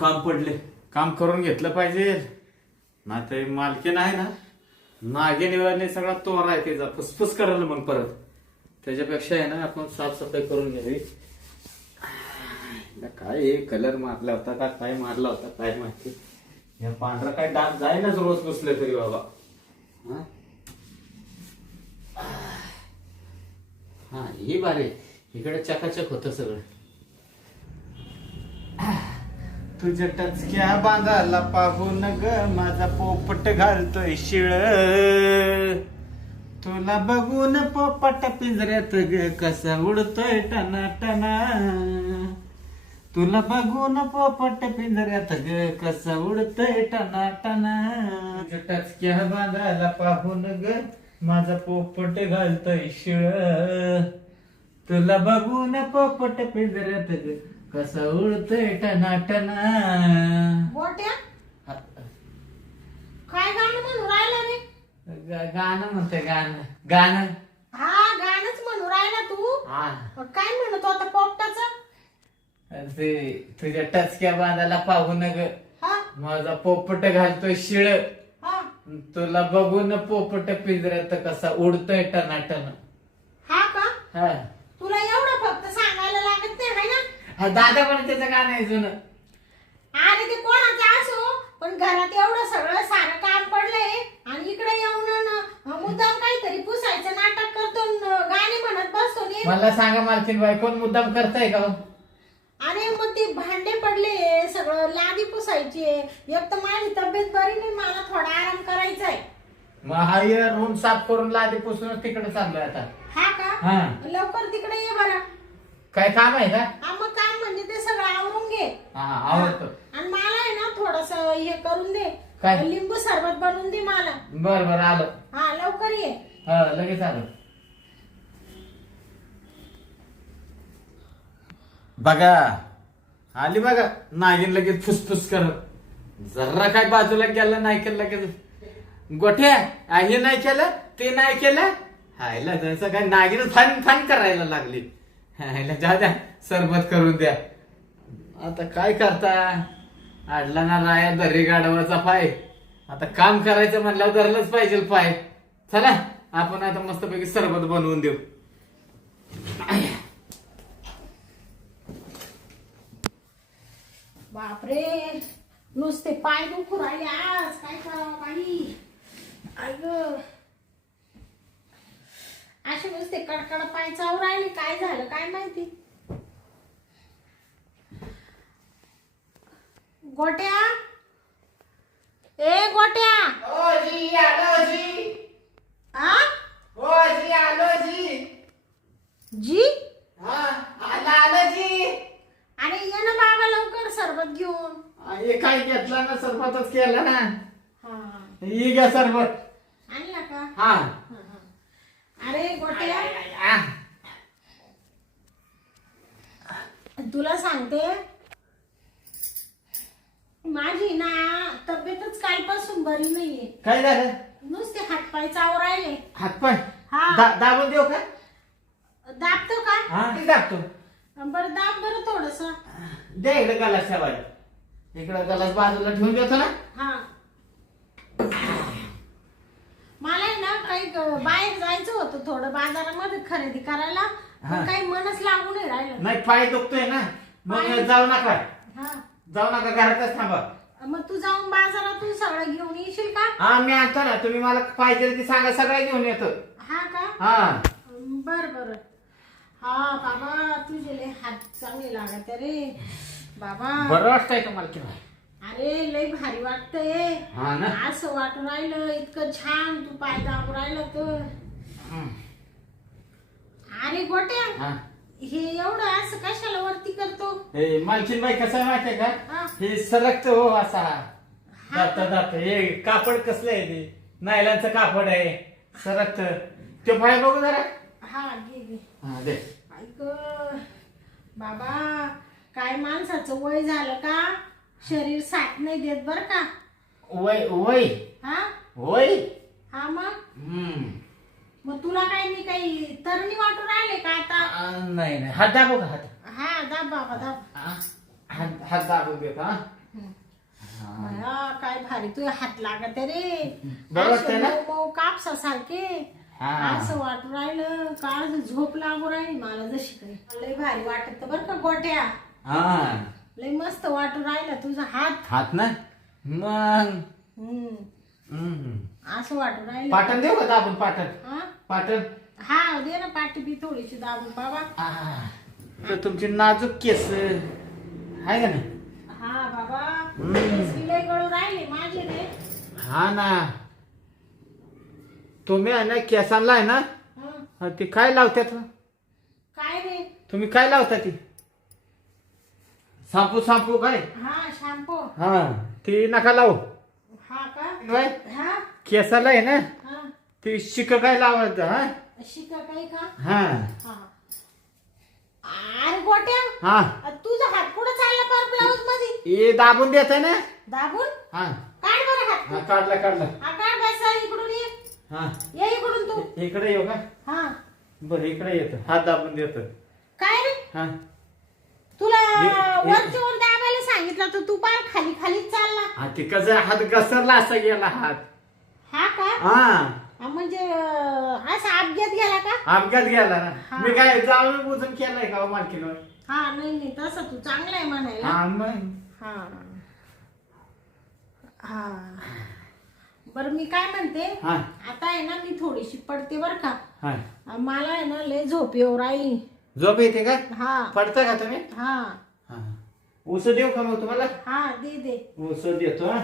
काम पडले, काम करून घेतलं पाहिजे. नाहीतर मालकीन आहे ना, नागिनीवाने सगळा तोरा आहे त्याचा, फुसफुस करायला मग परत. त्याच्यापेक्षा आहे ना आपण साफसफाई करून घ्यावी. काय हे कलर मारला होता का काय मारला होता काय माहिती. या पांढरा काय डाग जाईनाच रोज पुसले तरी बाबा. हा ही बारे इकडे चकाचक होत सगळं. तुझ्या टचक्या बांधाला पाहून ग माझा पोपट घालतोय शिळ. तुला बघून पोपट पिंजऱ्यात ग कसा उडतोय टना टना. तुला बघून पोपट पिंजऱ्यात ग कसा उडतोय टना टना. तुझ्या टचक्या बांधाला पाहून ग माझा पोपट घालतोय शिळ. तुला बघून पोपट पिंजऱ्यात ग कसा उडतोय टना टना. मोठ्या काय गाणं म्हणू राहिला रे? गाणं म्हणते गाणं गाणं. हा गाणंच म्हणू राहिला तू. हा काय म्हणतो आता पोपटाचं? ते तुझ्या टचक्या बांधाला पाहून ग हा माझा पोपट घालतोय शिळ. हा तुला बघून पोपट पिंजऱ्यात कसा उडतोय टना टना. हा का? हा तुला एवढं फक्त सांगायला लागत नाही है ना? हा, दादा पण त्याचं गाणं आहे जुनं. अरे ते कोणाचं असो पण घरात एवढं सगळं सारं काम पडलंय आणि इकडे येऊन मुद्दाम काहीतरी पुसायचं नाटक करतो गाणे म्हणत बसतो नी. मला सांगा मालकीन बाई कोण मुद्दाम करताय का? अरे मग ते भांडे पडले सगळं लादी पुसायची. एक तर माझी तब्येत बरी नाही, मला थोडा आराम करायचा आहे. मग हा रूम साफ करून लादी पुसून तिकडे चाललोय आता. हा का? हा लवकर तिकडे ये बरं. काय काम आहे का? हा मग काम म्हणजे ते सगळं आवरून घे. हा आवडतो. आणि मला आहे ना थोडस हे करून दे, काय? लिंबू सरबत बनवून दे मला. बर बर आलो. हा लवकर ये. हा लगेच आलो. बघा आली बघा नागिन लगेच फुसफुस करत. जरा काय बाजूला गेलं नाही केलं लगेच गोठ्या हे नाही केलं ते नाही केलं. हायला जसं काय नागिन फन फन करायला लागली. हायला जाऊ द्या सरबत करून द्या. आता काय करता आडला ना राया दरी गाडवाचा पाय. आता काम करायचं म्हणल्यावर धरलंच पाहिजे पाय. चला आपण आता मस्तपैकी सरबत बनवून देऊ. बापरे नुसते पाय दुखू राहिले आज. काय करावं बाई? अगं असे नुसते कडकड पाय चावू राहिले. काय झालं काय माहिती? गोट्या ए गोट्या. ओ जी आलो जी. आ ओ जी आलो जी. जी हा आलो जी. अरे ये ना बाबा लवकर सरबत घेऊन. हे काय घेतला ना सरबतच केला ना. हा ही घ्या सरबत. आणला का? हा अरे गोट्या तुला सांगते माझी ना तब्येतच कालपासून बरी नाहीये. काय झालं? नुसते हातपाय चावू राहिले. हातपाय हा दाबून देऊ का? दाबतो का? हा ते दाबतो. बरं दाब बरं थोडस. द्या इकडे गलास ठेवाय. इकडे गलास बाजूला ठेवून देतो ना. हा मला आहे ना काही बाहेर जायचं होतं थोडं बाजारामध्ये खरेदी करायला. हा. पण काही मनच लागू नाही राहिलं. नाही पाय दुखतोय ना मग पाय- जाऊ नका. हा जाऊ नका घरातच थांबा. मग तू जाऊन बाजारातून सगळं घेऊन येशील का? हा मी आणतो ना. तुम्ही मला पाहिजे ते सांगा सगळं घेऊन येतो. हा का? हा बर बर. हा बाबा तुझे लय हात चांगले लागत रे बाबा. बरं वाटतंय का मला किंवा? अरे लय भारी वाटतंय. हा ना. असं वाटून राहिलं इतकं छान तू पाय दाबू राहिलं तर. अरे गोट्या हा हे एवढं असं कशाला वरती करतो? हे मालकीन बाई कसं आहे माहितीये का? हा. हे सरकत हो असा जाता जाता. हे कापड कसलं आहे ते? नायलॉनचं कापड आहे सरकत. ते पाय बघू जरा. हा घे घे. हा दे. ऐक बाबा काय माणसाचं वय झालं का शरीर साथ नाही देत बर का. वय वय हा वय. हा मग हम्म मग तुला काय मी काही तरणी वाटून राहिले का आता? नाही नाही हात दाबू का? हात हा दाब बाबा दाब. हात दाबू देत. हा हा, काय भारी तू हात लागत रे. बरं वाटतंय ना? मऊ कापसासारखे. हा. असं वाटू राहिलं का झोप लागू राहिली मला जशी काही. लय भारी वाटत बर का गोट्या. हा लय मस्त वाटू राहिला तुझा हात. हात ना मग असं वाटू राहिलं. पाटण देऊ का आपण पाटण हा पाटण हा दे ना पाठी बी थोडीशी दाबून बाबा. तर तुमची नाजूक केस आहे का ना? हा बाबा केस लय गळू राहिले माझे रे. हा ना तुम्ही आहे ना केसांना आहे ना हा, ते काय लावतात काय रे. तुम्ही काय लावता ती शाम्पू काय हा शॅम्पू. हा ती नका लावू हा का. बाय, हा केसाला आहे ना हा ती शिक काय लावायचं हा शिका काही का. हा हा अरे गोट्या हा तुझा हात कुठं चालला पर ब्लाऊज मध्ये. हे दाबून देत आहे ना दाबून हा काढ बरं हात. हा काढला हा काढ बसा इकडून ये. हा ये इकडून तू. इकडे येऊ का हा बरं इकडे येतो हात दाबून देतो काय रे हा तुला ये- वरच्या वर दाबायला सांगितलं तर तू पार खाली खालीच चालला. हा ते कसं हात घसरला असा गेला हात हा का. हा हा, म्हणजे असा अपघात गेला का. अपघात गेला ना हा. मी काय जाऊन बुजून केलाय का मालकीनं हा नाही तसं तू चांगला आहे म्हणायला. हा मग हा हा बरं मी काय म्हणते हा आता आहे ना मी थोडीशी पडते बर का. हा मला आहे ना लय झोप येऊ राहिली. झोप येते का हा पडता का तुम्ही हा हा ऊस देऊ का मग तुम्हाला हा दे दे. ऊस देतो हा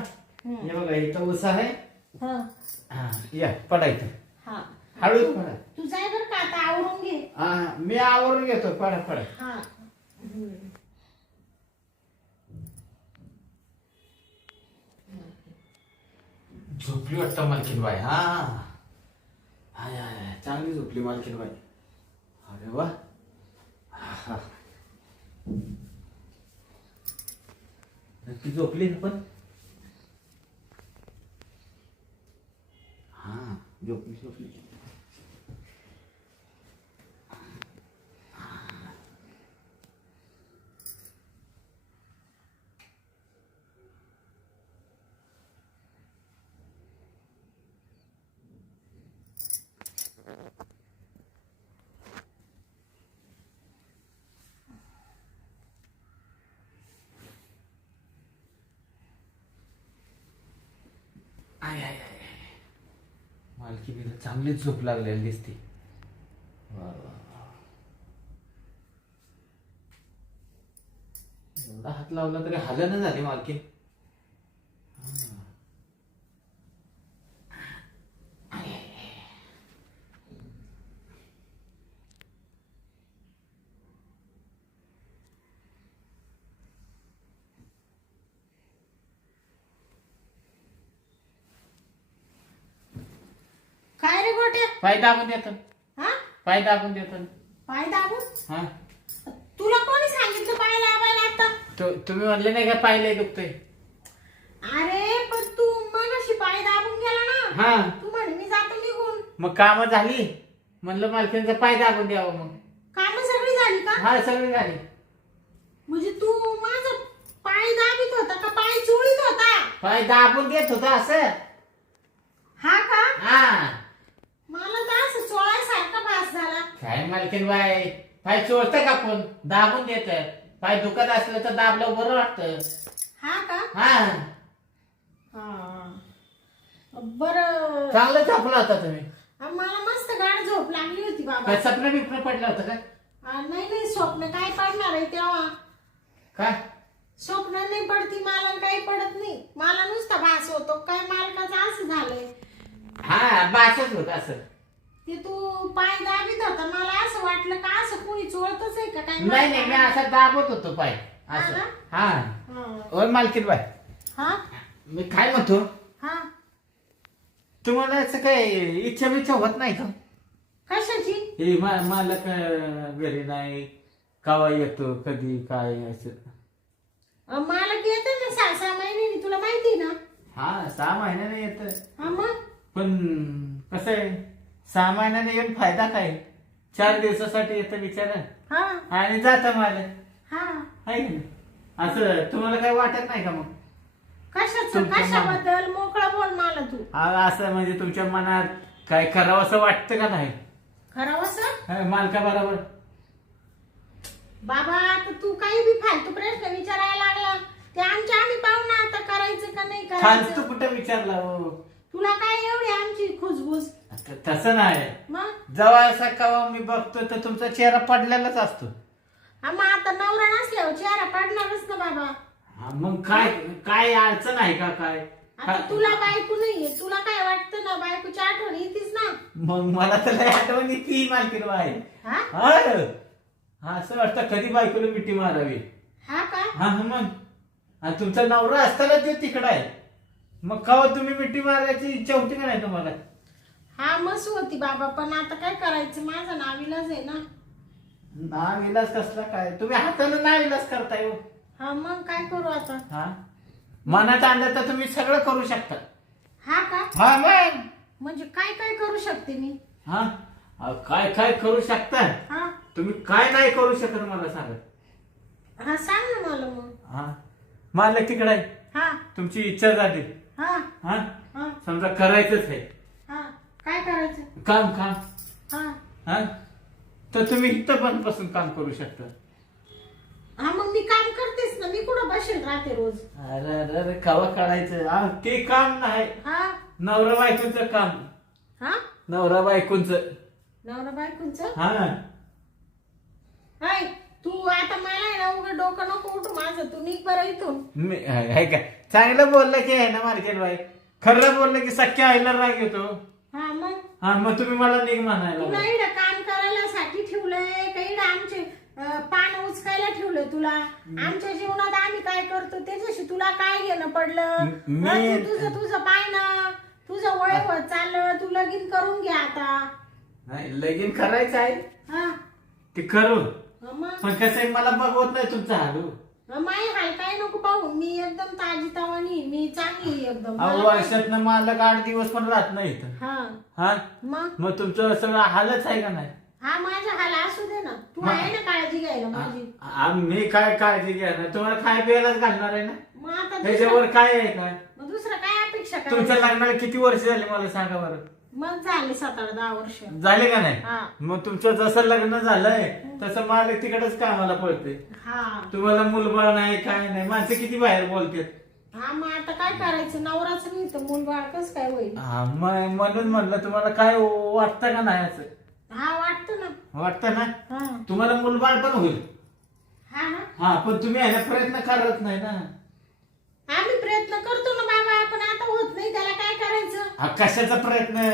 हे बघा इथं ऊस आहे हा हा या पडायचं हा हळूच पडा तू जाय बर का आता आवरून घे. हा मी आवरून घेतो पडा हा झोपली वाटतं मालकीन बाई हा हाय हाय चांगली झोपली मालकीन बाई अरे वा हा. नक्की झोपली ना पण हा झोपली आय आय आय मालकीनीला चांगलीच झोप लागलेली दिसते वा वा वा. एवढा हात लावला तरी हालना झाली मालकीन काय रे गोट्या. पाय दाबून देतो हा पाय दाबून देतो पाय दाबून. हा तुला कोणी सांगितलं पाय दाबायला आता. तुम्ही म्हणले नाही का पाय लय दुखतोय अरे पण तू मगाशी पाय दाबून गेला ना. हा तू म्हणे मी जातो निघून. मग काम झाली म्हणलं मालकीनचा पाय दाबून द्यावं मग काम सगळी झाली का. हा सगळी झाली म्हणजे तू माझा पाय दाबीत होता का पाय चोळीत होता. पाय दाबून देत होता असं हा का. हा मला तर असं चोळायसारखा भास झाला. काय मालकीन बाय पाय चोळतं का कोण दाबून देत पाय दुखत असलं तर दाबलं बरं वाटतं हा का. हा बर चांगलं झोपला होता तुम्ही मला मस्त गाढ झोप लागली होती बाबा. काय स्वप्न बिप्न पडलं होतं का नाही नाही स्वप्न काय पडणार आहे तेव्हा. काय स्वप्न नाही पडती मला काही पडत नाही. मला नुसता भास होतो काय मालकाचं असं झालंय. हा बासच होत असं ते तू पाय दाबीत होता मला असं वाटलं का असं कोणी चोळतच आहे का काय. नाही नाही मी असं दाबत होतो पाय असं हा हा ओय मालकीन बाय हा मी काय म्हणतो हा तुम्हाला असं काय इच्छा बिच्छा होत नाही का कशाची. हे मालक घरी नाही कवा येतो कधी काय असं मालक येते ना 6-6 महिन्यांनी तुला माहिती ना. हा 6 महिन्याने येत हा मग पण कसं आहे 6 महिन्याने येऊन फायदा काय 4 दिवसासाठी येतं बिचारा हा आणि जातं मालक हा आहे की नाही असं तुम्हाला काय वाटत नाही का मग कशाचं तुमच्या कशाबद्दल मोकळं बोल मला तू. असं म्हणजे तुमच्या मनात काय करावं असं वाटतं का नाही? खरं असं मालका बरोबर. बाबा आता तू काही बी फालतू प्रश्न विचारायला लागला. ते आम्ही पाहू ना आता करायचं का नाही फालतू करायचं. कुठं विचारला हो? तुला काय एवढी आमची खुसबुस. तसं नाही. मग जेव्हा असा कवा मी बघतो तर तुमचा चेहरा पडलेलाच असतो. मग आता नवरा नसल्यावर चेहरा पडणारच ना बाबा. मग काय काय अडचण आहे का काय? आता तुला बायको नाहीये, तुला काय वाटतं ना बायकोची आठवण येतीच ना. मग मला तर लय आठवण येते मालकीन बाई. हा असं वाटतं कधी बायकोला मिठी मारावी. हा का हा मग आणि तुमचा नवरा असताना ते तिकडं आहे, मग कवा तुम्ही मिठी मारायची इच्छा होती का नाही तुम्हाला? हा मस्त होती बाबा, पण आता काय करायचं, माझा नाविलाज आहे ना. नाविलाज कसला काय? तुम्ही हाताने नाविलाज करताय हो. हा मग काय करू आता. हा मनात आणलं तर तुम्ही सगळं करू शकता. हा का हा मग म्हणजे काय काय करू शकते मी. हा काय काय करू शकता हा तुम्ही, काय नाही करू शकत मला सांगा. हा सांग ना मला मग. हा मालक तिकडे आहे, हा तुमची इच्छा झाली. हा हा हा समजा करायचंच आहे हा काय करायचं. काम काम हा हा तर तुम्ही इथं पण बसून काम करू शकता. हा मग मी काम करतेस ना, मी कुठं बसेल राहते रोज. अरे अरे अरे कवा काढायचं ते काम नाही, हा नवरा बायकोंचं काम. हा नवरा बायकोंचं. नवरा बायकोंचं. हा हाय तू आता मला आहे ना उघड डोकं नको उठू माझं, तू निघ बरं इथून. मी आहे का चांगलं बोललं की आहे ना मार्केट बाई, खरं बोललं की सख्या आईला राग येतो. हा मग हा मग तुम्ही मला निघ म्हणायला. तुला इकडं काम करायला साठी ठेवलंय का इकडं आमचे पान उचकायला ठेवलंय तुला. आमच्या जीवनात आम्ही काय करतो त्याच्याशी तुला काय घेणं पडलं. मी- तू तुझं पाय ना, तुझं वय होत चाललं, तू लगीन करून घे आता. नाही लगीन करायचं आहे हा ते करू, मग पण कसं आहे मला बघवत नाही तुमचा हालू. माई हाय काय नको पाहू, मी एकदम ताजी तवानी, मी चांगली एकदम. वर्षातनं मालक 8 दिवस पण राहत नाही इथं. हा हा मग मग तुमचं सगळं हालच आहे का नाही? हा माझा हाल असू दे ना, तू आहे ना काळजी घ्यायला माझी. मी काय काळजी घेणार, तुम्हाला खाय प्यायलाच घालणार आहे ना. मग आता त्याच्यावर काय आहे काय? मग दुसरं काय अपेक्षा तुमच्या करायची. लग्नाला किती वर्ष झाले मला सांगा बरं. मग झाले 7-10 वर्ष. झाले का नाही? हा मग तुमचं जसं लग्न झालंय तसं मालक तिकडेच कामाला पडते. हा तुम्हाला मुलबाळ नाही काय नाही, माणसं किती बाहेर बोलतात. हा मग आता काय करायचं, नवराच नाही तर मूल बाळ कसं काय होईल. हा म्हणून म्हणलं तुम्हाला काय वाटतं का नाही असं? हा वाटतं ना. वाटतं ना हा तुम्हाला मुलबाळ पण होईल. हा ना हा पण तुम्ही आहे ना प्रयत्न करत नाही ना. आम्ही प्रयत्न करतो ना बाबा, पण आता होत नाही, त्याला काय करायचं. हा कशाचा प्रयत्न?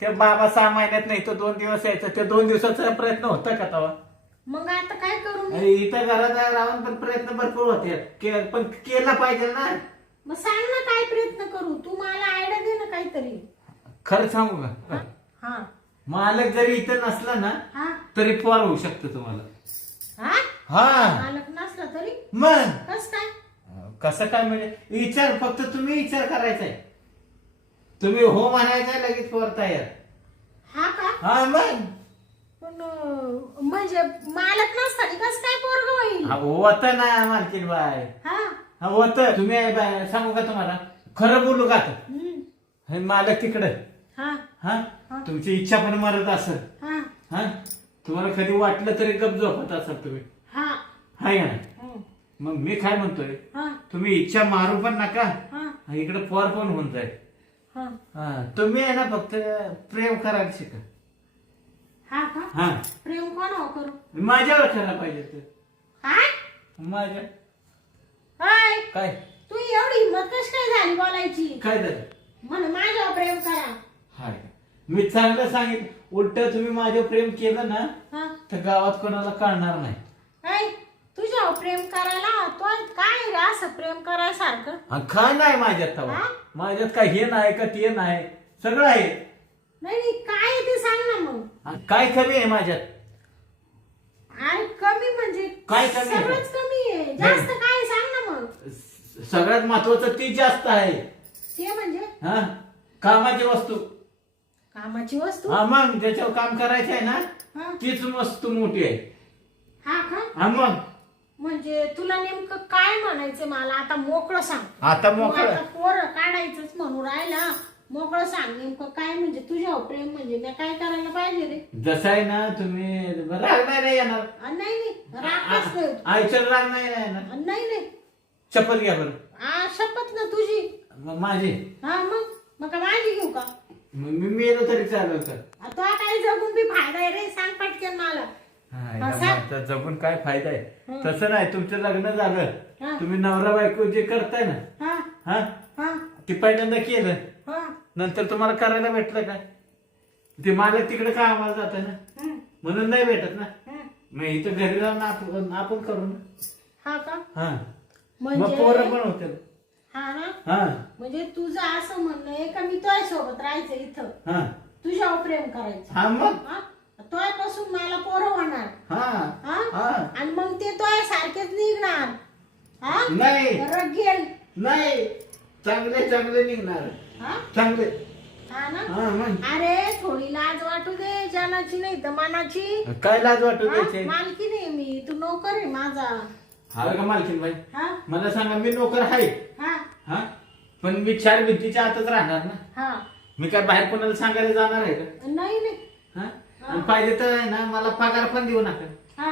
ते बाबा 6 महिन्यात नाही तो 2 दिवस यायचा, त्या 2 दिवसाचा प्रयत्न होता का तेव्हा? मग आता काय करू मी. अरे इथं घरात राहून पण प्रयत्न भरपूर होते, पण केला पाहिजे ना. मग सांग ना काय प्रयत्न करू, तू मला आयडिया दे ना काहीतरी. खरं सांगू का, हा मालक जरी इथं नसला ना हा तरी पोर होऊ शकतं तुम्हाला. हा हा मालक नसला तरी मग कस काय. कसं काय म्हणजे विचार, फक्त तुम्ही विचार करायचाय, तुम्ही हो म्हणायचंय लगेच पोर तयार. हा का हा मग पण म्हणजे मालक नसताना कस काय पोरग होईल. होत ना मालकीन बाय. हा होत. तुम्ही सांगू का तुम्हाला, खरं बोलू का आता? हम्म. हे मालक तिकडे. हा हा तुमची इच्छा पण मरत असेल. हा हा तुम्हाला कधी वाटलं तरी गप झोपत असाल तुम्ही, हा हाय का नाही? हम्म. मग मी काय म्हणतोय, हा तुम्ही इच्छा मारू पण नका, हा इकडे पोर पण होऊन जाईल. हा हा तुम्ही आहे ना फक्त प्रेम करायला शिका. हा का हा प्रेम कोणावर करू. माझ्यावर करायला पाहिजे ते. काय माझ्या हाय काय तू एवढी हिंमत कशी काय झाली बोलायची. काय झालं? म्हण माझ्यावर प्रेम करा. हाय मी चांगलं सांगितलं, उलट तुम्ही माझ्यावर प्रेम केलं ना हा तर गावात कोणाला कळणार नाही. काय तुझ्यावर प्रेम करायला तो काय रे असं प्रेम करायसारखं. हा, काय नाही माझ्यात तेव्हा. हा? माझ्यात काय हे नाही का ते नाही, सगळं आहे. नाही नाही, काय आहे ते सांग ना मग. हा, काय कमी आहे माझ्यात? अरे कमी म्हणजे काय कमी आहे? सगळंच कमी आहे, जास्त काय आहे सांग ना मग. सगळ्यात महत्वाचं ती जास्त आहे. ते म्हणजे हा कामाची वस्तू. कामाची वस्तू. हा मग ज्याच्यावर काम करायचं आहे ना हा तीच वस्तू मोठी आहे. हा का हा मग म्हणजे तुला नेमकं काय म्हणायचं मला आता मोकळं सांग. आता तू मोकळं आता पोरं काढायचंच म्हणून राहिला. मोकळं सांग नेमकं काय म्हणजे तुझ्या प्रेम म्हणजे मी काय करायला पाहिजे रे? जसं आहे ना तुम्ही राग नाही येणार. नाही नाही रागच नाही. आईच्या राग नाही येणार. नाही नाही चप्पल घ्या बरं. शपथ ना तुझी. माझी. हा मग का माझी घेऊ का? मी मेलो तरी चालू तर. तो काही जगून बी फायदा आहे रे, सांग पटकन मला. आता जगून काय फायदा आहे? तसं नाही, तुमचं लग्न झालं, हा. तुम्ही नवरा बायको जे करताय ना, हा हा हा ते पहिल्यांदा केलं, हा नंतर तुम्हाला करायला भेटलं का? ते मालक तिकडे का आम्हाला जात ना, हम्म, म्हणून नाही भेटत ना. हम्म. मग इथं घरी जाऊन आपण करू ना. हा का? हा मग म्हणजे पोरं पण होते. हा ना, हा म्हणजे तुझं असं म्हणणं आहे का मी तुझ्या सोबत राहायचं इथं, हा तुझ्यावर प्रेम करायचं. हा मग हा? तुझ्यापासून मला पोरं होणार. हा हा? हा आणि मग ते तुझ्या सारखेच निघणार. हा नाही रगेल. नाही, चांगले चांगले निघणार, हा चांगले. हा ना. हा मग अरे थोडी लाज वाटू दे, जानाची नाही तर मनाची. काय लाज वाटू हा? द्यायचे? मालकी नाही मी, तू नोकर आहे माझा. हा का मालकीन बाई? हा मला सांगा, मी नोकर आहे हा हा, पण मी 4 भिंतीच्या आतच राहणार ना. हा मी काय बाहेर कोणाला सांगायला जाणार आहे का? नाही नाही. हा? आणि पाहिजे तर आहे ना, मला पगार पण देऊ नका. हा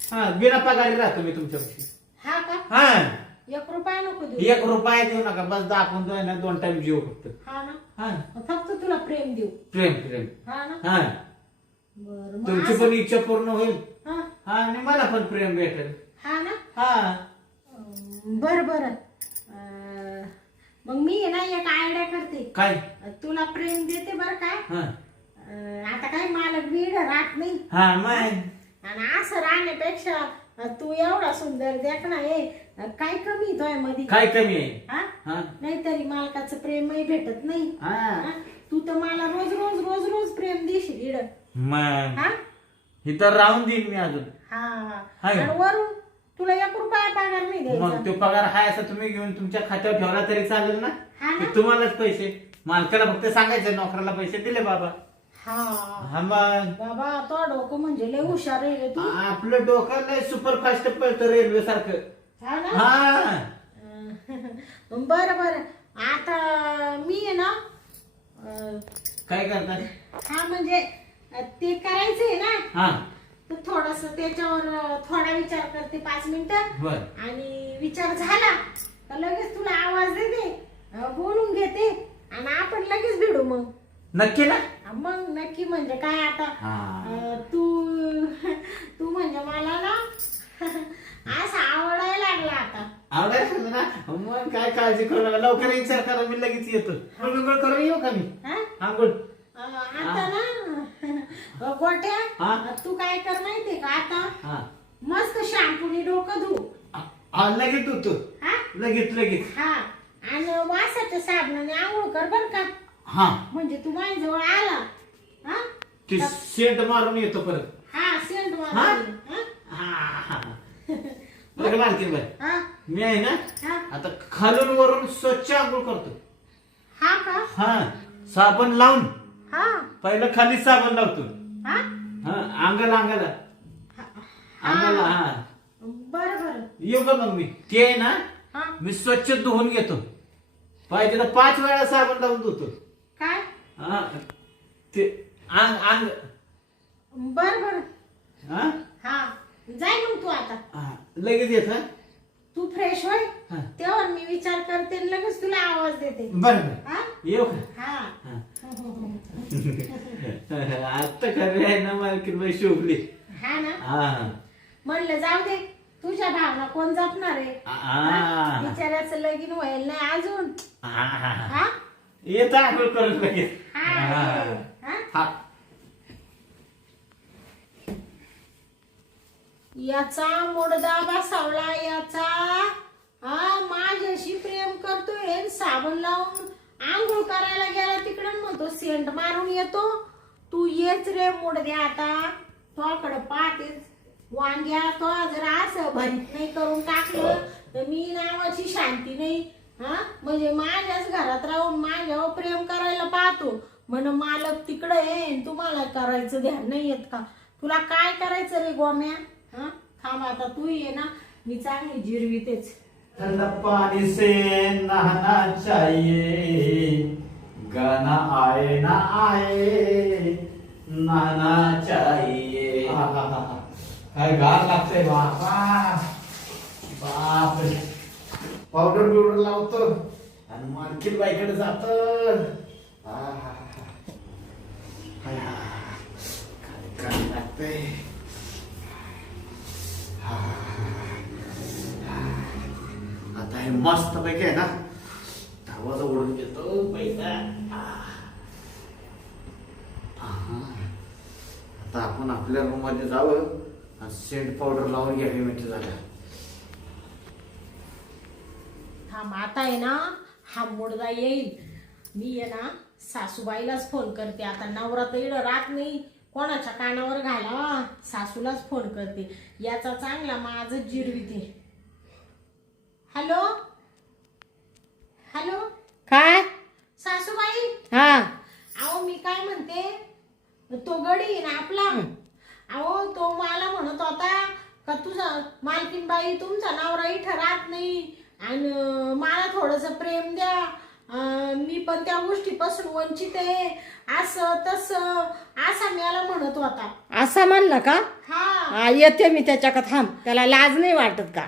हा, बिना पगारी राहतो मी तुमच्यापाशी. हा का? हा, 1 रुपया नको देऊ. 1 रुपया देऊ नका, बस दाखवून आहे ना 2 टाइम जीव फक्त. हा ना, हा, फक्त तुला प्रेम देऊ. प्रेम प्रेम. हा ना. हा, बरं मग तुमची असं- पण इच्छा पूर्ण होईल. हा हा, आणि मला पण प्रेम भेटेल. हा ना. हा बर बर. मग मी आहे ना एक आयडिया करते. काय? तुला प्रेम देते बर काय. हा आता काय मालक बीड राहत नाही. हा मग आणि असं राहण्यापेक्षा तू एवढा सुंदर देखना आहे, काय कमी तुझ्या मध्ये? काय कमी आहे? हा हा नाहीतरी मालकाचं प्रेमही भेटत नाही. हा हा? तू तर मला रोज रोज रोज रोज प्रेम देशील इड. मग हा इथं राहून देईन मी अजून. हा हाय. आणि वरून तुला 1 रुपया पगार नाही मग द्यायचा. तो पगार हाय असं तुम्ही घेऊन तुमच्या खात्यावर ठेवला तरी चालेल ना. हा ना. ते तुम्हालाच पैसे, मालकाला फक्त सांगायचं नोकराला पैसे दिले बाबा. हा हा मग बाबा तो डोकं म्हणजे लय हुशार आहे रे तू. आपलं डोकं लय सुपरफास्ट पळतं रेल्वे सारखं. हा ना. हा बरं बरं. आता मी आहे ना काय करतात? हा म्हणजे ते करायचंय ना, हा तर थोडस त्याच्यावर थोडा विचार करते 5 मिनिटं. बर. आणि विचार झाला तर लगेच तुला आवाज देते, बोलून घेते आणि आपण लगेच भिडू. मग नक्की ना? मग नक्की म्हणजे काय आता हा तू तू म्हणजे मला ना असं आवडायला लागला आता. आवडायचं ना. मग काय काळजी करू नका, लवकर विचार करा, मी लगेच येतो. आंघोळ करून येऊ का मी? हा? आंघोळ. आता ना गोट्या, हा? तू काय कर माहितीये का आता हा मस्त शॅम्पूने डोकं धु. हा, लगेच होतो. हा लगेच लगेच. हा आणि वासाच्या साबणाने आंघोळ कर बर का. हा, म्हणजे तू माझ्याजवळ आला. हा ते सेंट मारून येतो परत. हा सेंट हा? मारून. हा हा बरं मानते बाई, हा मी आहे ना हा आता खालून वरून स्वच्छ आंघोळ करतो. हा का. हा, साबण लावून हा पहिलं खाली साबण लावतो. हा हा, अंगाला अंगाला अंगाला. हा, बर बर. येऊ का मग मी? ते आहे ना हा मी स्वच्छ धुवून घेतो, पाहिजे तर 5 वेळा साबण लावून धुतो. काय. हा, ते अंग अंग. बर बर. हा हा जाय मग तू आता. हा, लगेच येत. हा तू फ्रेश होय, हा. तेव्हा मी विचार करते आणि लगेच तुला आवाज देते. बरं बरं, हा येऊ का? हा हा. आता खरं आहे ना मालकीन बाई शोभली. हा ना. हा म्हणलं जाऊ दे, तुझ्या भावना कोण जपणार आहे. हा. बिचाऱ्याचं लगीन व्हायला नाही अजून. हा हा. हा येत आंघोळ करून लगेच. हा हा. हा? हा. याचा मुडदा बसवला याचा. हा माझ्याशी प्रेम करतोय आणि साबण लावून आंघोळ करायला गेला तिकडं म्हणतो सेंट मारून येतो. तू येच रे मुडद्या आता, तुझ्याकडे पाहतेच वांग्या. तो जर असं भरीत नाही करून टाकलं तर मी नावाची शांती नाही. हा म्हणजे माझ्याच घरात राहून माझ्यावर प्रेम करायला पाहतो म्हण मालक तिकडे आहे, तुम्हाला करायचं ध्यान नाही येत का? तुला काय करायचं रे गोम्या? हा थांब आता तू ये ना मी चांगली जिरवीतेच. ठंड पानी से नहाना चाहिए, गाना आए ना आए, नहाना चाहिए. काय गार लागतंय बाबा. बापरे. पावडर बिवडर लावतो आणि मालकीन बाईकडे जातो. काय लागतंय. आता हे मस्त पैकी आहे ना, धावाचा ओढून घेतो पैसा. आता आपण आपल्या रूम मध्ये जावं आणि सेंट पावडर लावून घ्यावी म्हणजे झालं. आता आहे ना हा मुडदा येईल. मी आहे ना सासूबाईलाच फोन करते. आता नवरा तर इकडं राहत नाही, कोणाच्या कानावर घाला, सासूलाच फोन करते. याचा चांगला माझं जिरविते. हॅलो हॅलो, काय? सासूबाई. हा अहो मी काय म्हणते, तो गडी ना आपला, अहो तो मला म्हणत होता का तुझा मालकीन बाई तुमचा नवरा इथं राहत नाही आणि मला थोडस प्रेम द्या, मी पण त्या गोष्टीपासून वंचित आहे, असं तसं असा मला म्हणत होता. असं म्हणलं का? हा येते मी त्याच्याकडे. थांब, त्याला लाज नाही वाटत का?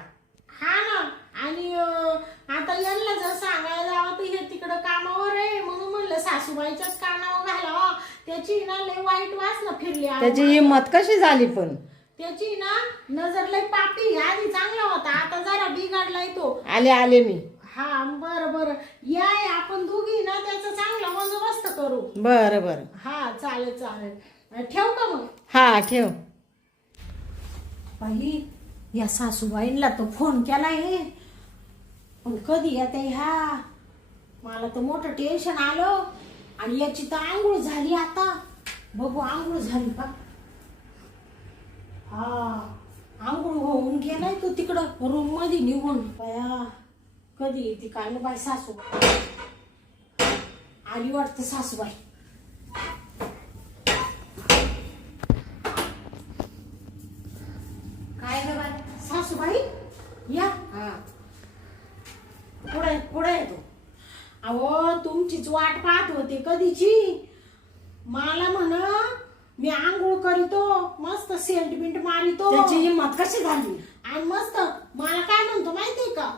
हा ना. आणि आता यांना जर सांगायला जावं तर हे तिकडं कामावर आहे, म्हणून म्हणलं सासूबाईच्याच कानावर घालावा. त्याची ना लय वाईट वासना फिरली. त्याची हिंमत कशी झाली पण? त्याची ना नजर लय पापी. आधी चांगला होता, आता जरा बिघडलाय तो. आले मी. हा बरं बरं, या आपण दोघी ना त्याचा चांगला बंदोबस्त करू. बरं बरं. हा चालेल चालेल. ठेव का मग? हा ठेव. बाई या सासूबाईंना तो फोन केलाय, पण कधी येते ह्या, मला तर मोठं टेन्शन आलं. आणि याची तर आंघोळ झाली आता, बघू आंघोळ झाली का. हा आंघोळ होऊन गेलाय तो तिकडं रूम मध्ये निघून. बाया कधी येते काय ना बाई सासू. आली वाटतं सासूबाई. काय ग बाई सासूबाई, या. पुढे पुढे येतो. अहो तुमचीच वाट पाहत होते कधीची. मला म्हण मी आंघोळ करीतो, मस्त सेंट बिंट मारितो. त्याची हिंमत कशी झाली? आणि मस्त मला काय म्हणतो माहितीये का,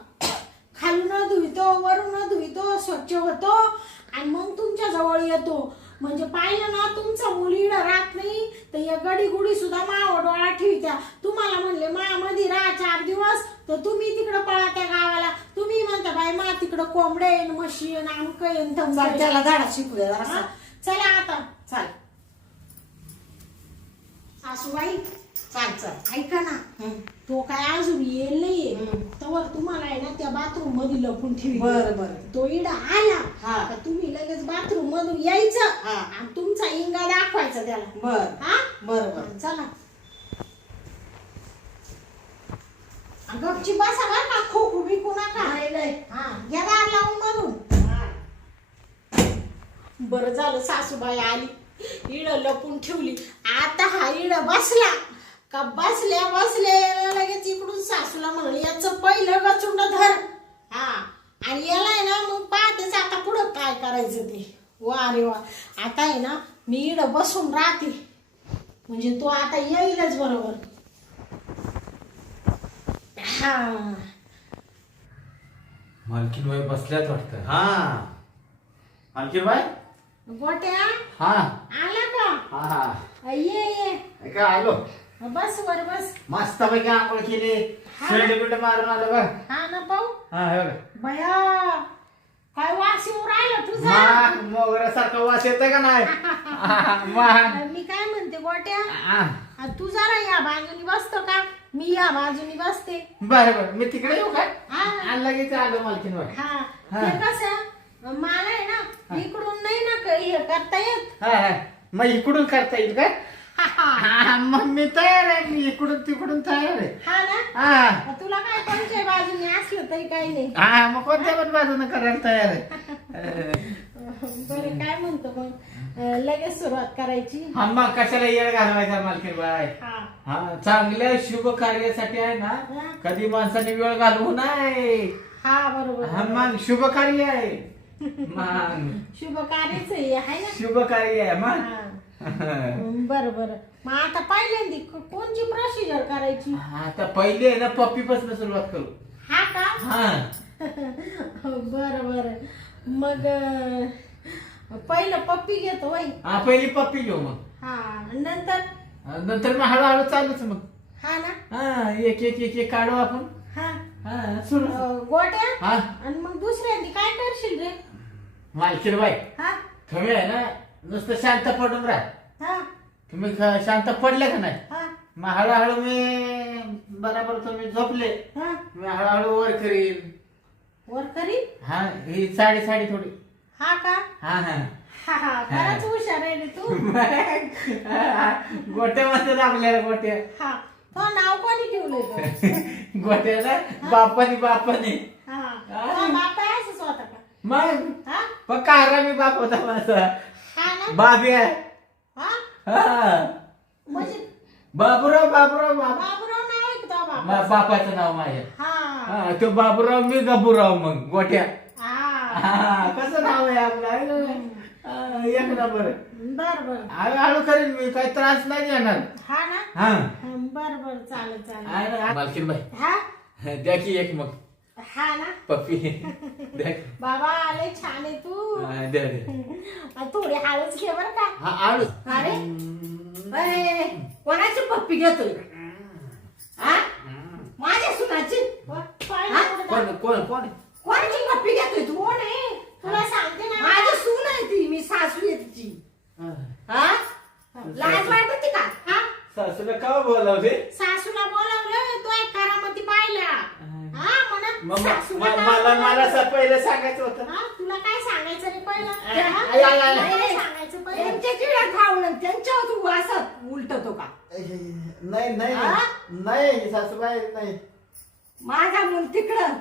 खालून धुवितो वरून धुवितो, स्वच्छ होतो आणि मग तुमच्या जवळ येतो. म्हणजे पाहिलं ना तुमचा मुलीला राहत नाही तर या गडी गुडी सुद्धा माव डोळा ठेवत्या. तुम्हाला म्हणले मायामध्ये राहा 4 दिवस, तर तुम्ही तिकडं पळा त्या गावाला. तुम्ही म्हणता बाई मा तिकडं कोंबडे येईन, म्हशी येईन, आमक येईन. त्याला धडा शिकू द्या जरासा. चला आता. चाल सासूबाई चाल चाल. ऐका ना, तो काय अजून येईल नाहीये, तर तुम्हाला आहे ना त्या बाथरूम मध्ये लपून ठेवी. बरं बरं. तो इडा आला हा. का तुम्ही लगेच बाथरूम मधून यायचं हा. आणि तुमचा इंगा दाखवायचा त्याला. बर हा बर बर. चला गपची बसा बरं का, खोकू बिकू नका. हा या दार लावून मधून. बरं झालं सासूबाई आली, इड लपून ठेवली. आता हा इड बसला का बसल्या बसल्या लगेच इकडून सासूला म्हणलं याचं पहिलं गचुंड धर. हा आणि याला आहे ना मग पाहतेच आता पुढं काय करायचं ते. वा रे वा. आता आहे ना मी इड बसून राहते, म्हणजे तो आता येईलच बरोबर. हा मालकीन बाई बसल्यात वाटतं. हा मालकीन बाई. गोट्या हा आला का? हा ये ये काय आलो. बस वर बस. मस्त पैकी आंघोळ केली, शेंड बिंड मारून आलो बघ. हा ना पाहू. हा हे बघ. बया काय वास येऊ राहिला तुझा. मोगऱ्यासारखा वास येतोय का नाही. मी काय म्हणते गोट्या, तू जरा या बाजूनी बसतो का, मी या बाजूनी बसते. बरं बरं, मी तिकडे येऊ काय. हा लगेच आलो मालकीन बाई. हा ते कसं मला आहे ना इकडून नाही ना हे करता येत. हा हा, मग इकडून करता येईल काय. हा, मग मी तयार आहे. मी इकडून तिकडून तयार आहे. हा ना हा तुला काय कोणत्या बाजूने असलं तरी काही नाही. हा मग कोणत्या पण बाजूने करायला तयार आहे. बरं काय म्हणतो मग लगेच सुरुवात करायची. हा मग कशाला येळ घालवायचा मालकीन बाय. हा हा चांगल्या शुभ कार्यासाठी आहे ना कधी माणसाने वेळ घालवू नाही. हा बरोबर हा मग शुभ कार्य आहे. मग शुभ कार्यच आहे ना. शुभ कार्य आहे मग. हा. बरं बरं मग आता पहिल्यांदी कोणची प्रोसिजर करायची. आता पहिले आहे ना पप्पी पासून सुरुवात करू. हा का हा बरं बरं मग पहिलं पप्पी घेतो वय. हा पहिली पप्पी घेऊ मग. हा नंतर नंतर मग हळूहळू चालूच मग. हा ना हा एक एक एक एक काढू आपण. हा हा सुरू. गोट्या हा आणि मग दुसऱ्यांदी काय करशील रे. मालकीन बाई हा तुम्ही आहे ना नुसतं शांत पडून राहा. हा तुम्ही शांत पडले का नाही हा मग हळूहळू मी बरोबर तुम्ही झोपले हा मी हळूहळू वर करीन. वर करी. हा ही साडी साडी थोडी. हा का हा हा हा हा खरंच हुशार आहे रे तू. गोट्यामध्ये लागल्या गोट्या. हा तो नाव कोणी ठेवलंय. गोट्याला बापानी बापाने. हा तो बाप आहे असंच होता का. मग हा पक्का हरामी बाप होता माझा. हा ना बाबी आहे. हा हा म्हणजे बाबूराव बाबूराव बाप. बाबूराव नाव आहे का तो बाप. बापाचं नाव माझ्या. हा हा तो बाबूराव मी गबूराव मग गोट्या. हा हा कसं नाव आहे आपलं आहे ना? हा, एक नंबर. बर बर हळूहळू करीन मी काही त्रास नाही देणार. हा ना हा बर बर चालेल चालेल. आहे ना मालकीन बाई हा द्या की एक मग हा ना पप्पी द्या. बाबा आले छान आहे तू. हा, द्या द्या. थोडी हळूच घे बर का. हा आळू. अरे अरे कोणाची पप्पी घेतोय. हा माझ्या सुनाची पाहिलं कुठं कोण का? कोण कोण कोणाची पप्पी घेतोय तू. कोण आहे तुला सांगते ना. माझी सून आहे ती. मी सासू आहे तिची. हा लाज वाटते का. हा सासूला का बोलावते. सासूला बोलावलं तो एक करामती पाहिला. हा म्हणत सासूला काय मला बोलावलं? पहिलं सांगायचं होतं. हा तुला काय सांगायचं रे पहिलं. आय, हा? आय, आय, आय. काय सांगायचं पहिलं. त्यांच्या चिड्या खाऊन त्यांच्यावर तू असं उलटतो का. नाही नाही हा? नाही सासूबाई नाही. माझा मुल तिकडं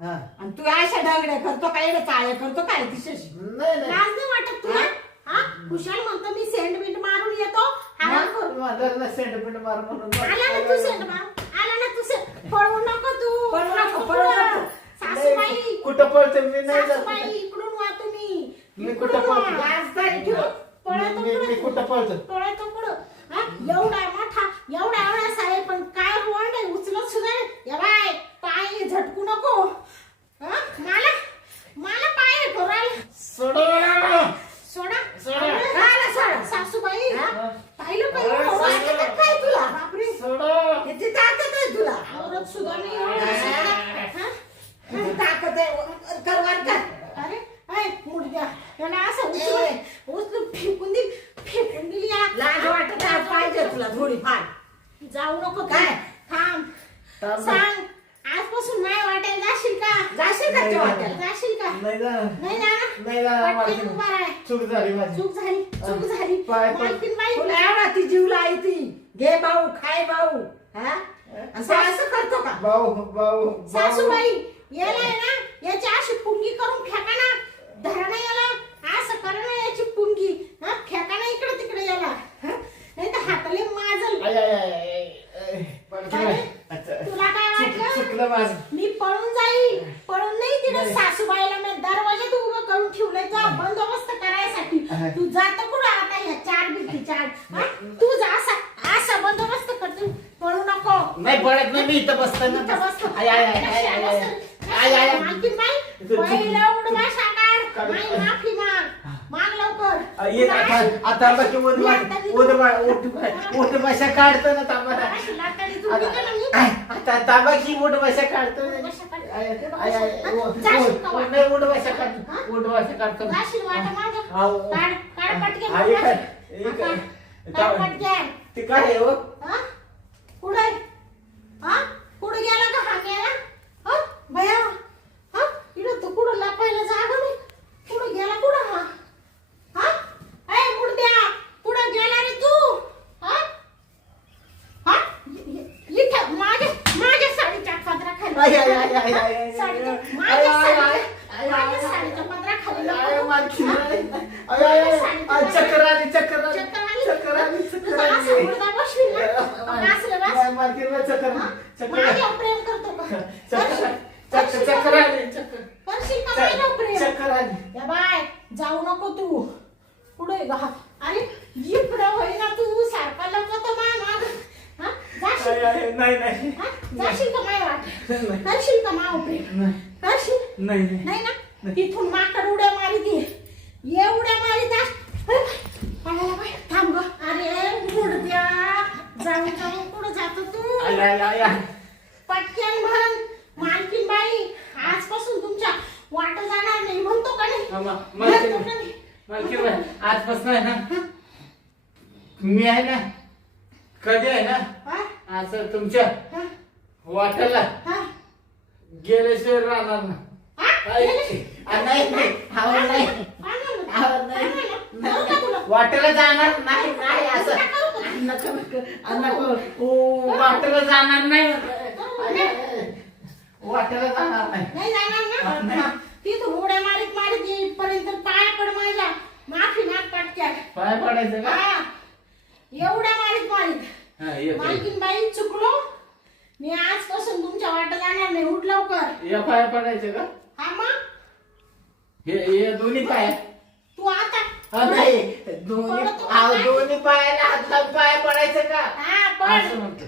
हा. आणि तू अशा डांगड्या करतो काय चाळ्या करतो काय दिशेशी. नाही नाही लाज नाही वाटत तुला. हा कुशाल म्हणतो मी सेंट बिंट मारून येतो. आराम करू. माझं सेंटमेंट मार म्हणून आला ना तू सेंट मारून. आला ना तू सेंट. पळवू नको तू. पळवू नको, पळवू नको. सासूबाई कुठं पळतो मी नाही जात. सासूबाई इकडून वा तुम्ही. मी इकडून कुठं वा. पळतो? लाजदारी ठेव. पळतो मी पुढं. कुठं पळतो. पळतो पुढं. हा? एवढा मोठा एवढा एवढा साहेब पण काय रोड आहे उचलत सुद्धा नाही. या बाय पाय झटकू नको. हा? मला पाय घोरायला सोडा. सोडा सोडा. राहिला सोडा. सासूबाई पाहिलं काय तुला. बापरे सोडा. किती ताकद आहे तुला. औरत सुद्धा नाही एवढी. हा? किती ताकद आहे. करवार कर. अरे ऐ मुडद्या त्याला असं उचलून फेकून दिली या. लाज वाटत आहे पाहिजे तुला थोडी फार. जाऊ नको तू. काय? थांब थांब. सांग आजपासून माय वाटायला जाशील का. जाशील का त्या वाट्याला. जाशील का नाही जा. नाही जाणार. नाही जाणार पटकन माझी. उभा राह. चूक झाली माझी. चूक झाली पाय- मालकीन बाई. तुला एवढा ती जीव लाई ती. घे भाऊ खाय भाऊ. हा आणि तो असं करतो का. भाऊ सासूबाई याला आहे ना याची अशी पुंगी करून फेका ना. धरा ना याला असं करा ना याची पुंगी. हा फेका ना इकडे तिकडे याला. नाही तर हाताले माजल. तुला काय वाटलं चुकलं माझं. मी पळून जाईल. पळून नाही तिने सासूबाईला मी दरवाजात उभं करून ठेवलंय जा बंदोबस्त करायसाठी. तू जात कुठं आता ह्या चार भिंती चार. हा? तू जा असा बंदोबस्त करतो. पळू नको. नाही पळत नाही मी इथं बसताना. इथं बसतो. आय, आय, आय, आय, आय, आय. आय, आय, आय. मालकीन बाई, पहिलं उडवा साकार. माई माफी माग. माग लवकर. ये आता बाकी उठ भाषा काढतो ना तांबा. अशी लाटाडी तू निघा ना मी. आता तांबा की उठ भाषा काढतो. भाषा काढ. नाही उठ भाषा काढतो. उठ भाषा काढतो. जाशील वाटा मागं. हाव. काढ पटकन. हा, एक आहे. काढ पटकन. ते काय आहे हो. हा? कुठे हा कुठे गेला का हा गेला. हा भया हा इकडं तू कुठं लपायला जागा नाही. कुठं गेला कुठं हा. हा ए मुडद्या कुठं गेला रे तू. साडीच्या पदराखाली नको. चक्कर आली चक्कर आली? तुझा असा मुर्दा बसवील ना, मग असलं बस. माझ्यावर प्रेम करतो का? चक्कर आली करशील का माझ्यावर प्रेम? चक्कर आली या बाय, जाऊ नको तू पुढे गा. अरे इकडं होईना तू सारखा लपतो माग. हा? नाही हा? जाशील का माय वाट? करशील का माव प्रेम? करशील? नाही नाही ना? तिथून माकड उड्या मारिती, एवढ्या मारित थांब ग. अरे मुडद्या, जाऊ जाऊ कुठं जातो तू? पटक्यान म्हण, मालकीन बाई आजपासून तुमच्या वाट जाणार नाही म्हणतो का नाही? म्हणतो का नाही? आजपासून आहे ना मी आहे ना कधी आहे ना हा? असं तुमच्या हा? वाट्याला हा? गेल्याशिवाय राहणार ना. हा? वाटेला जाणार नाही असं वाटेला जाणार नाही वाटेला जाणार नाही. नाही जाणार ना? तिथून उड्या मारीत मारीत येईपर्यंत पाया पड माझ्या, माफी माग पटक्यात. पाय पडायचं का? हा, एवढ्या मारीत मारीत. हा, ये मालकीन बाई चुकलो, मी आजपासून तुमच्या वाट जाणार नाही. उठ लवकर. या पाय पडायचं का? हा मग हे दोन्ही पाय तू आता दोन्ही पायाला हात लावून पाय पडायचं का? हा पड. असं म्हणतो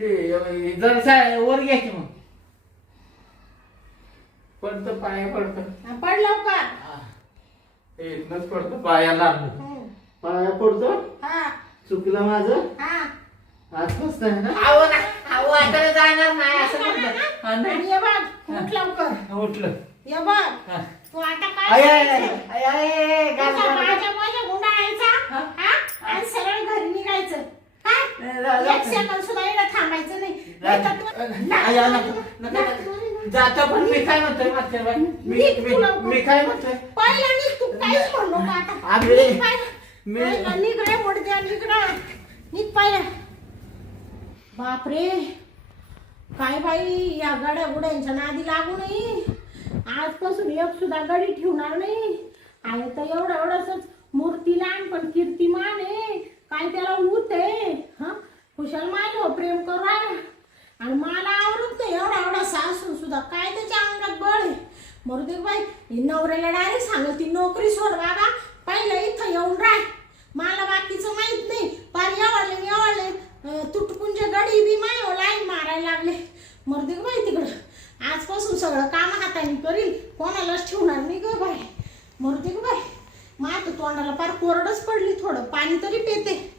ते जरा वर घ्या की मग पडतं पाया पडतं. हा, पड लवकर. इथनच पडतं पायाला हम्म. पाया पडतो. हा चुकलं माझं हा. आजपासून आहे ना वाटायला जाणार नाही असं म्हणलं. हा, नाही. आणि ये बघ, उठ लवकर. उठलं. ये बघ, हा. तू आता आय, काय आय, करायचं? आय, आय, आय, गाल, तुझ्या गाल, गाल. माझ्या माझ्या गुंडाळायचा, हा? हा? आणि सरळ घरी निघायचं. नाही, काय? एक सेकंद सुद्धा इकडे थांबायचं नाही. नाहीतर तू- आय, आय, नको, नको, नको. जातो पण मी काय म्हणतोय मागच्या बाई? मी काय म्हणतोय पहिला निघ, तू काहीच म्हणू नको आता. अरे, निघ पहिला. मी- पहिला निघ रे मुडद्या, निघ रे. निघ पहिला. बापरे, काय बाई, या गड्या गुड्यांच्या नादी लागू नाही. आजपासून एक सुद्धा गडी ठेवणार नाही. आहे तर एवढंच मूर्ती लहान पण कीर्तिमान आहे. काय त्याला ऊत आहे? हा, कुशाल माझ्यावर प्रेम करू राहिला आणि मला आवडत नाही. एवढा सासून सुद्धा काय त्याच्या अंगात बळ आहे. मरुदे बाई, ही नवऱ्याला डायरेक्ट सांगत ती नोकरी सोड बाबा, पहिलं इथं येऊन राह. मला बाकीचं माहित नाही. पार एवढले तुटपुंजे गडी बी माय लाईन मारायला लागले. मरुदे बाई, तिकडं आजपासून सगळं काम हाताने करील, कोणालाच ठेवणार नाही ग बाई. मरुदे बाई, माझ्या तोंडाला पार कोरडच पडली. थोडं पाणी तरी पेते.